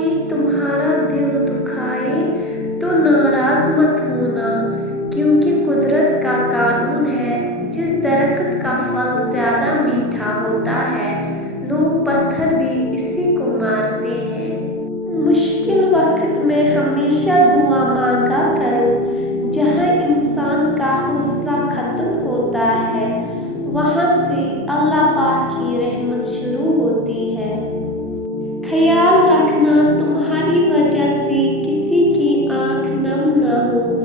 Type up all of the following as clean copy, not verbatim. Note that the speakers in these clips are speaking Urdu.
کوئی تمہارا دل دکھائے تو ناراض مت ہونا، کیونکہ قدرت کا قانون ہے جس درخت کا پھل زیادہ میٹھا ہوتا ہے لوگ پتھر بھی اسی کو مارتے ہیں۔ مشکل وقت میں ہمیشہ دعا مانگا کرو۔ جہاں انسان کا حوصلہ ختم ہوتا ہے وہاں سے اللہ پاک کی رحمت شروع ہوتی ہے۔ خیال رکھنا تمہاری وجہ سے کسی کی آنکھ نم نہ ہو،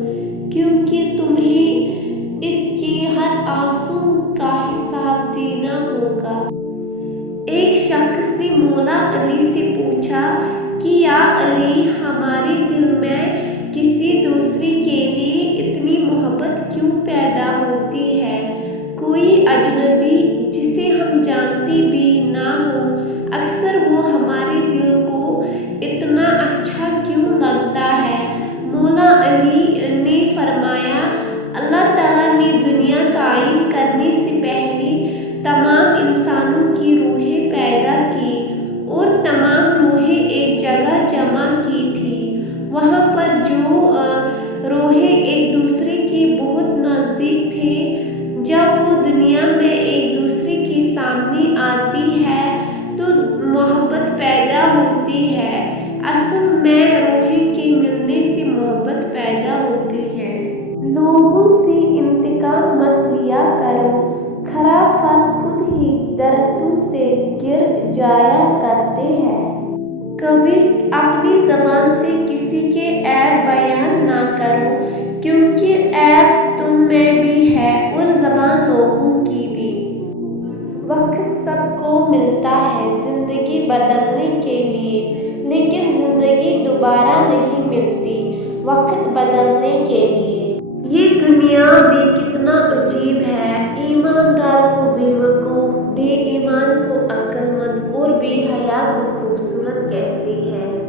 کیونکہ تمہیں اس کے ہر آنسو کا حساب دینا ہوگا۔ ایک شخص نے مولا علی سے پوچھا کہ یا علی، ہمارے دل میں کسی دوسرے کے لیے اتنی محبت کیوں پیدا ہوتی ہے؟ کوئی اجنبی جسے ہم جانتے بھی نہ ہوں، اکثر وہ ہمارے دل کو اتنا اچھا کیوں لگتا ہے؟ مولا علی نے فرمایا، اللہ تعالیٰ نے دنیا قائم کرنے سے پہلے تمام انسانوں کی روحیں پیدا کی اور تمام روحیں ایک جگہ جمع کی تھی۔ وہاں پر جو روحیں ایک دوسرے کے بہت نزدیک تھے، جب وہ دنیا میں ایک دوسرے کے سامنے آتی ہے تو محبت پیدا ہوتی ہے۔ اصل میں روحیں کے ملنے سے محبت پیدا ہوتی ہے۔ لوگوں سے انتقام مت لیا کرو، کھرا پھل خود ہی درختوں سے گر جایا کرتے ہیں۔ کبھی اپنی زبان سے کسی کے عیب بیان نہ کرو، کیونکہ عیب تم میں بھی ہے اور زبان لوگوں کی بھی۔ وقت سب کو ملتا ہے زندگی بدلنے کے لیے، لیکن زندگی دوبارہ نہیں ملتی وقت بدلنے کے لیے۔ یہ دنیا بھی کتنا عجیب ہے، ایماندار کو بے وقوف، بے ایمان کو عقل مند اور بے حیا کو خوبصورت کہتی ہے۔